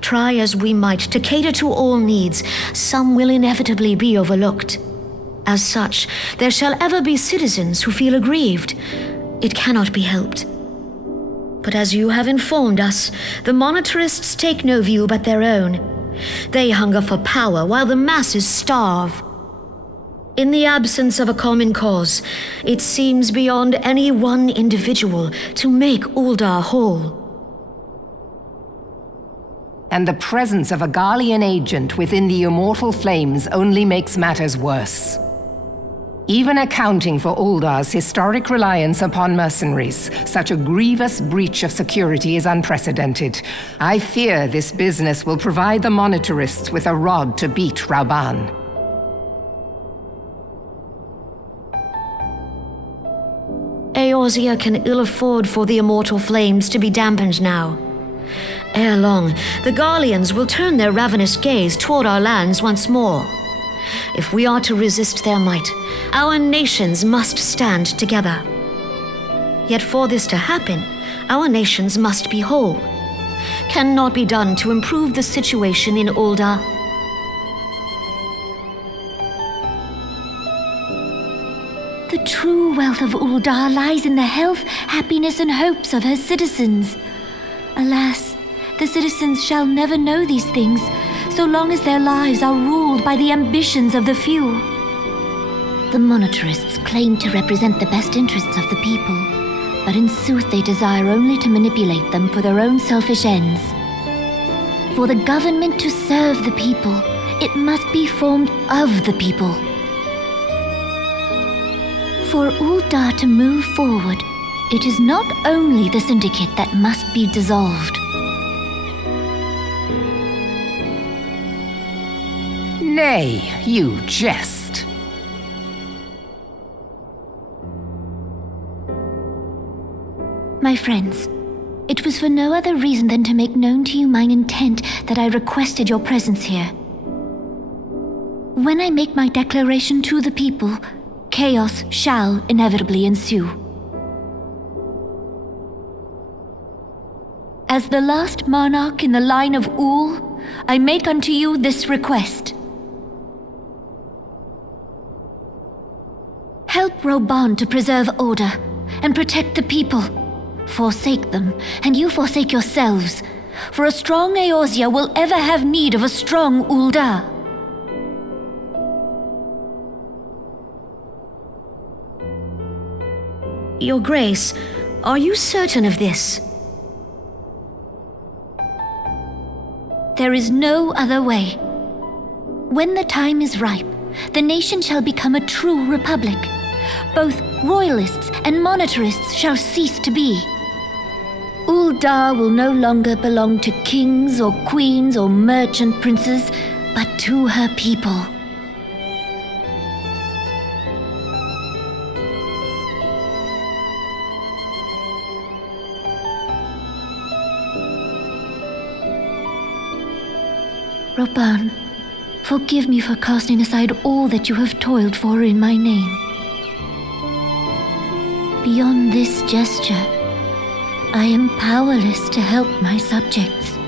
Try as we might to cater to all needs, some will inevitably be overlooked. As such, there shall ever be citizens who feel aggrieved. It cannot be helped. But as you have informed us, the monetarists take no view but their own. They hunger for power while the masses starve. In the absence of a common cause, it seems beyond any one individual to make Ul'dah whole. And the presence of a Garlean agent within the Immortal Flames only makes matters worse. Even accounting for Ul'dah's historic reliance upon mercenaries, such a grievous breach of security is unprecedented. I fear this business will provide the monetarists with a rod to beat Rauban. Eorzea can ill afford for the Immortal Flames to be dampened now. Ere long, the Garleans will turn their ravenous gaze toward our lands once more. If we are to resist their might, our nations must stand together. Yet for this to happen, our nations must be whole. Cannot be done to improve the situation in Ul'dah. The true wealth of Ul'dah lies in the health, happiness, and hopes of her citizens. Alas, the citizens shall never know these things, so long as their lives are ruled by the ambitions of the few. The monetarists claim to represent the best interests of the people, but in sooth they desire only to manipulate them for their own selfish ends. For the government to serve the people, it must be formed of the people. For Ul'dah to move forward, it is not only the syndicate that must be dissolved. Nay, you jest. My friends, it was for no other reason than to make known to you mine intent that I requested your presence here. When I make my declaration to the people, chaos shall inevitably ensue. As the last monarch in the line of Ul, I make unto you this request. Help Roban to preserve order and protect the people. Forsake them, and you forsake yourselves, for a strong Eorzea will ever have need of a strong Ul'dah. Your Grace, are you certain of this? There is no other way. When the time is ripe, the nation shall become a true republic. Both royalists and monetarists shall cease to be. Ul'dah will no longer belong to kings or queens or merchant princes, but to her people. Roban, forgive me for casting aside all that you have toiled for in my name. Beyond this gesture, I am powerless to help my subjects.